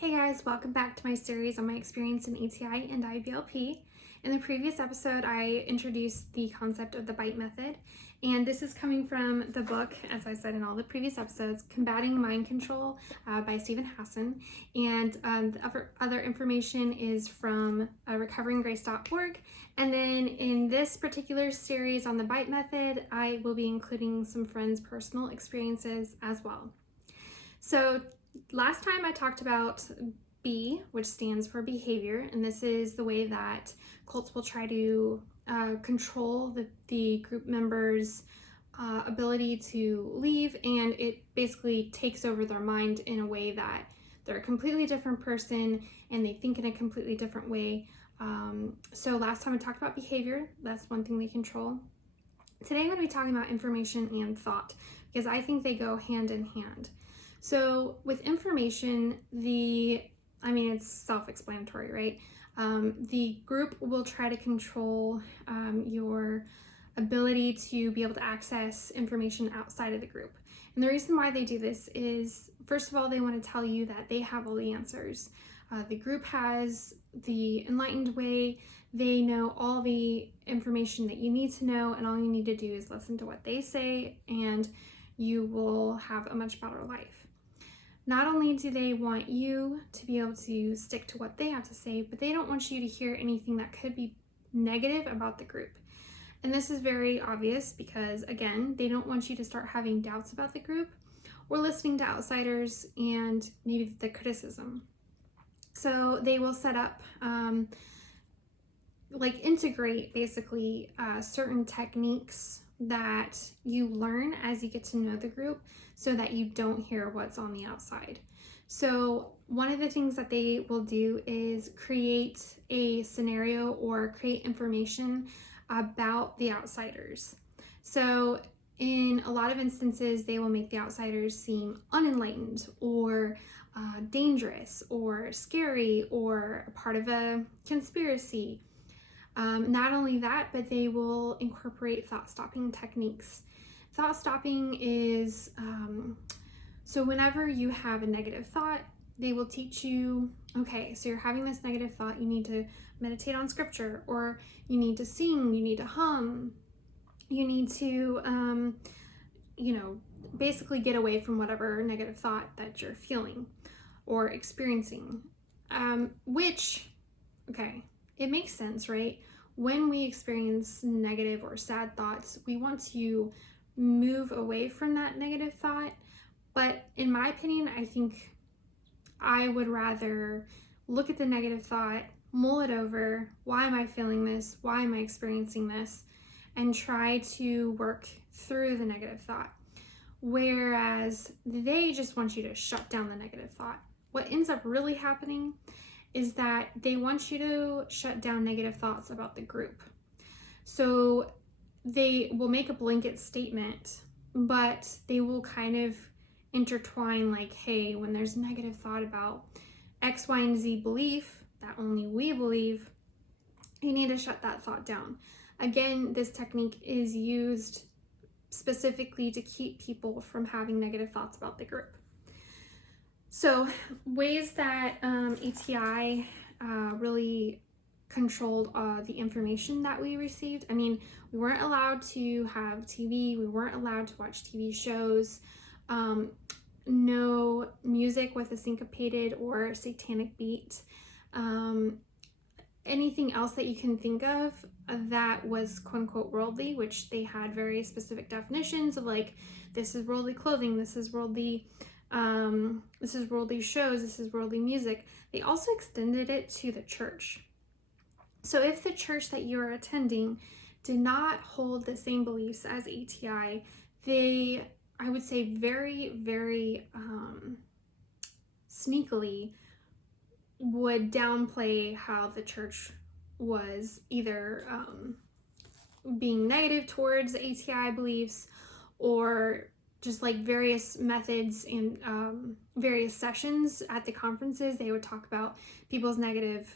Hey guys, welcome back to my series on my experience in ATI and IBLP. In the previous episode, I introduced the concept of the bite method, and this is coming from the book, as I said in all the previous episodes, Combating Mind Control by Stephen Hassan, and the other information is from recoveringgrace.org. And then in this particular series on the bite method, I will be including some friends' personal experiences as well. So last time I talked about B, which stands for behavior, and this is the way that cults will try to control the group members' ability to leave, and it basically takes over their mind in a way that they're a completely different person and they think in a completely different way. So last time I talked about behavior, that's one thing they control. Today I'm going to be talking about information and thought, because I think they go hand in hand. So with information, it's self-explanatory, right? The group will try to control your ability to be able to access information outside of the group. And the reason why they do this is, first of all, they want to tell you that they have all the answers. The group has the enlightened way. They know all the information that you need to know, and all you need to do is listen to what they say, and you will have a much better life. Not only do they want you to be able to stick to what they have to say, but they don't want you to hear anything that could be negative about the group. And this is very obvious because, again, they don't want you to start having doubts about the group or listening to outsiders and maybe the criticism. So they will set up, integrate basically certain techniques that you learn as you get to know the group so that you don't hear what's on the outside. So one of the things that they will do is create a scenario or create information about the outsiders. So in a lot of instances, they will make the outsiders seem unenlightened or dangerous or scary or a part of a conspiracy. Not only that, but they will incorporate thought-stopping techniques. Thought-stopping is, so whenever you have a negative thought, they will teach you, okay, so you're having this negative thought, you need to meditate on scripture, or you need to sing, you need to hum, you need to, basically get away from whatever negative thought that you're feeling or experiencing, it makes sense, right? When we experience negative or sad thoughts, we want to move away from that negative thought. But in my opinion, I think I would rather look at the negative thought, mull it over. Why am I feeling this? Why am I experiencing this? And try to work through the negative thought. Whereas they just want you to shut down the negative thought. What ends up really happening is that they want you to shut down negative thoughts about the group. So they will make a blanket statement, but they will kind of intertwine like, hey, when there's a negative thought about X, Y, and Z belief that only we believe, you need to shut that thought down. Again, this technique is used specifically to keep people from having negative thoughts about the group. So ways that ATI really controlled the information that we received. We weren't allowed to have TV. We weren't allowed to watch TV shows. No music with a syncopated or satanic beat. Anything else that you can think of that was quote unquote worldly, which they had very specific definitions of, like, this is worldly clothing, this is worldly shows, this is worldly music. They also extended it to the church. So if the church that you are attending did not hold the same beliefs as ATI, they, I would say, very, very sneakily would downplay how the church was either being negative towards ATI beliefs, or just like various methods and various sessions at the conferences. They would talk about people's negative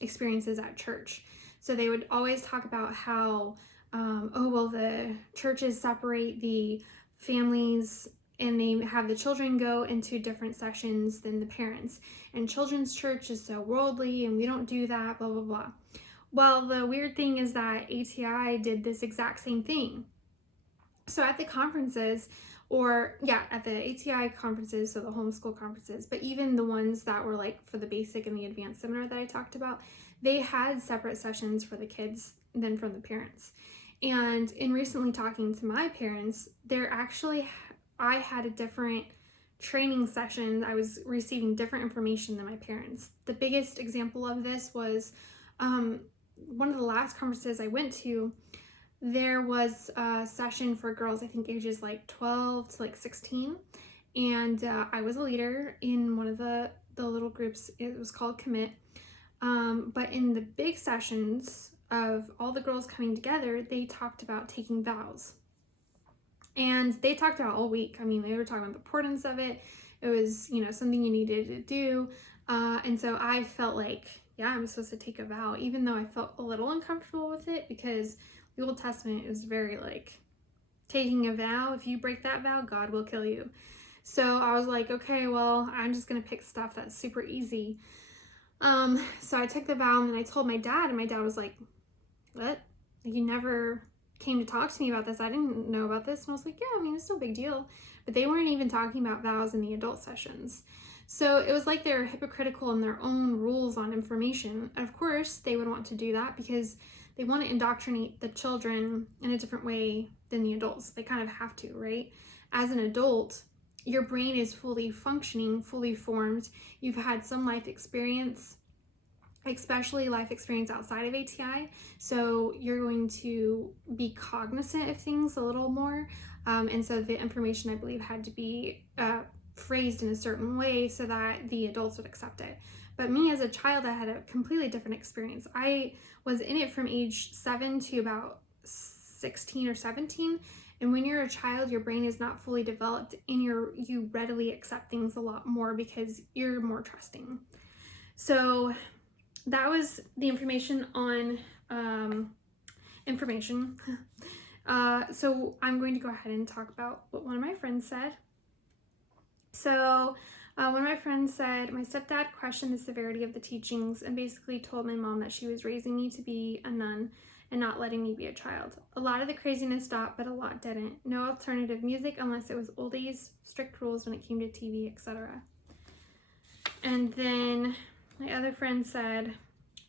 experiences at church. So they would always talk about how, the churches separate the families and they have the children go into different sessions than the parents. And children's church is so worldly and we don't do that, blah, blah, blah. Well, the weird thing is that ATI did this exact same thing. So at the conferences, at the ATI conferences, so the homeschool conferences, but even the ones that were like for the basic and the advanced seminar that I talked about, they had separate sessions for the kids than from the parents. And in recently talking to my parents, I had a different training session. I was receiving different information than my parents. The biggest example of this was one of the last conferences I went to. There was a session for girls, I think ages like 12 to like 16. And I was a leader in one of the little groups. It was called Commit. But in the big sessions of all the girls coming together, they talked about taking vows. And they talked about all week. I mean, they were talking about the importance of it. It was, something you needed to do. And so I felt like, yeah, I'm supposed to take a vow, even though I felt a little uncomfortable with it because the Old Testament is very like taking a vow. If you break that vow, God will kill you. So I was like, okay, well, I'm just going to pick stuff that's super easy. So I took the vow and then I told my dad, and my dad was like, what? You never came to talk to me about this. I didn't know about this. And I was like, yeah, I mean, it's no big deal. But they weren't even talking about vows in the adult sessions. So it was like they're hypocritical in their own rules on information. And of course, they would want to do that because they want to indoctrinate the children in a different way than the adults. They kind of have to, right? As an adult, your brain is fully functioning, fully formed. You've had some life experience, especially life experience outside of ATI. So you're going to be cognizant of things a little more. And so the information, I believe, had to be phrased in a certain way so that the adults would accept it. But me as a child, I had a completely different experience. I was in it from age 7 to about 16 or 17. And when you're a child, your brain is not fully developed and you readily accept things a lot more because you're more trusting. So that was the information on information. So I'm going to go ahead and talk about what one of my friends said. So one of my friends said, my stepdad questioned the severity of the teachings and basically told my mom that she was raising me to be a nun and not letting me be a child. A lot of the craziness stopped, but a lot didn't. No alternative music unless it was oldies, strict rules when it came to TV, etc. And then my other friend said,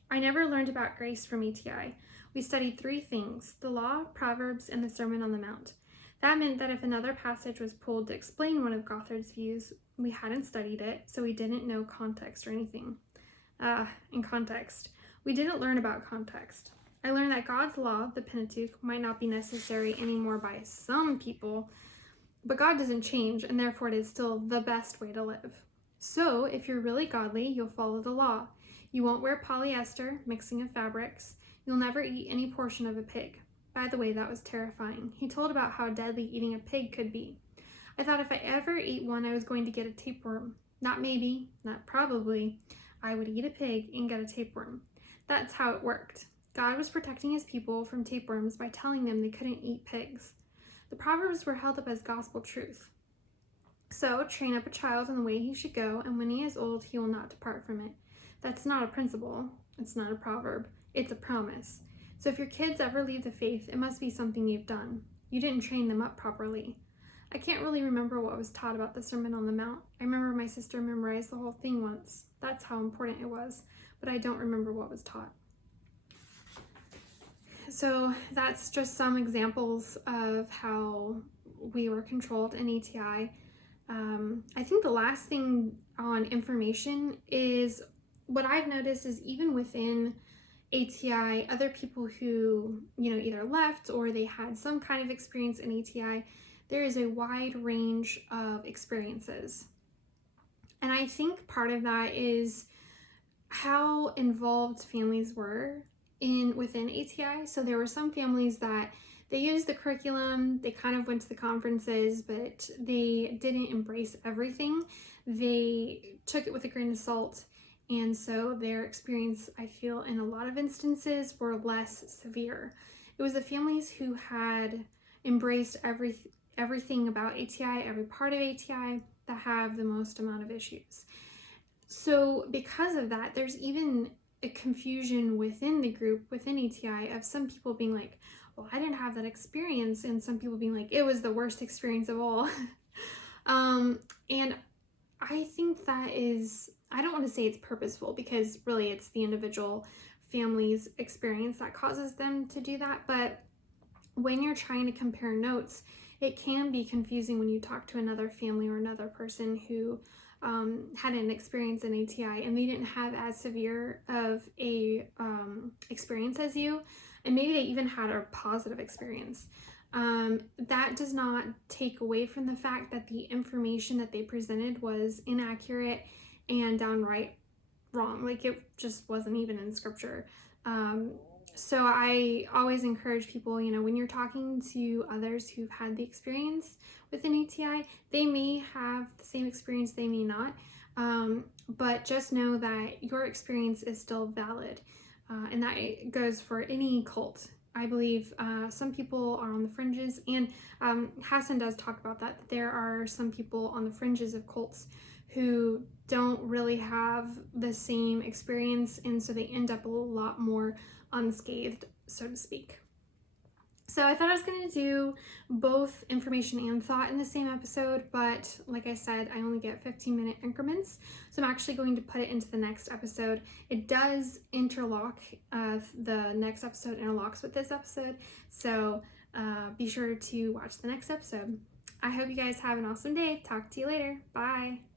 I never learned about grace from ATI. We studied 3 things: the law, Proverbs, and the Sermon on the Mount. That meant that if another passage was pulled to explain one of Gothard's views, we hadn't studied it, so we didn't know context or anything. In context, we didn't learn about context. I learned that God's law, the Pentateuch, might not be necessary anymore by some people, but God doesn't change, and therefore it is still the best way to live. So, if you're really godly, you'll follow the law. You won't wear polyester, mixing of fabrics. You'll never eat any portion of a pig. By the way, that was terrifying. He told about how deadly eating a pig could be. I thought if I ever ate one, I was going to get a tapeworm. Not maybe, not probably. I would eat a pig and get a tapeworm. That's how it worked. God was protecting his people from tapeworms by telling them they couldn't eat pigs. The Proverbs were held up as gospel truth. So, train up a child in the way he should go, and when he is old, he will not depart from it. That's not a principle. It's not a proverb. It's a promise. So if your kids ever leave the faith, it must be something you've done. You didn't train them up properly. I can't really remember what was taught about the Sermon on the Mount. I remember my sister memorized the whole thing once. That's how important it was, but I don't remember what was taught. So that's just some examples of how we were controlled in ATI. I think the last thing on information is what I've noticed is even within ATI, other people who, either left or they had some kind of experience in ATI, there is a wide range of experiences. And I think part of that is how involved families were within ATI. So there were some families that they used the curriculum, they kind of went to the conferences, but they didn't embrace everything. They took it with a grain of salt. And so their experience, I feel, in a lot of instances were less severe. It was the families who had embraced everything about ATI, every part of ATI, that have the most amount of issues. So because of that, there's even a confusion within the group, within ATI, of some people being like, well, I didn't have that experience, and some people being like, it was the worst experience of all. And I think that is, I don't want to say it's purposeful, because really it's the individual family's experience that causes them to do that. But when you're trying to compare notes, it can be confusing when you talk to another family or another person who had an experience in ATI and they didn't have as severe of a experience as you, and maybe they even had a positive experience. That does not take away from the fact that the information that they presented was inaccurate and downright wrong. Like, it just wasn't even in scripture. So I always encourage people, you know, when you're talking to others who've had the experience with an ATI, they may have the same experience, they may not, but just know that your experience is still valid, and that goes for any cult. I believe some people are on the fringes, and Hassan does talk about that. There are some people on the fringes of cults who don't really have the same experience, and so they end up a lot more unscathed, so to speak. So I thought I was going to do both information and thought in the same episode, but like I said, I only get 15-minute increments, so I'm actually going to put it into the next episode. It does interlock, the next episode interlocks with this episode, so be sure to watch the next episode. I hope you guys have an awesome day. Talk to you later. Bye.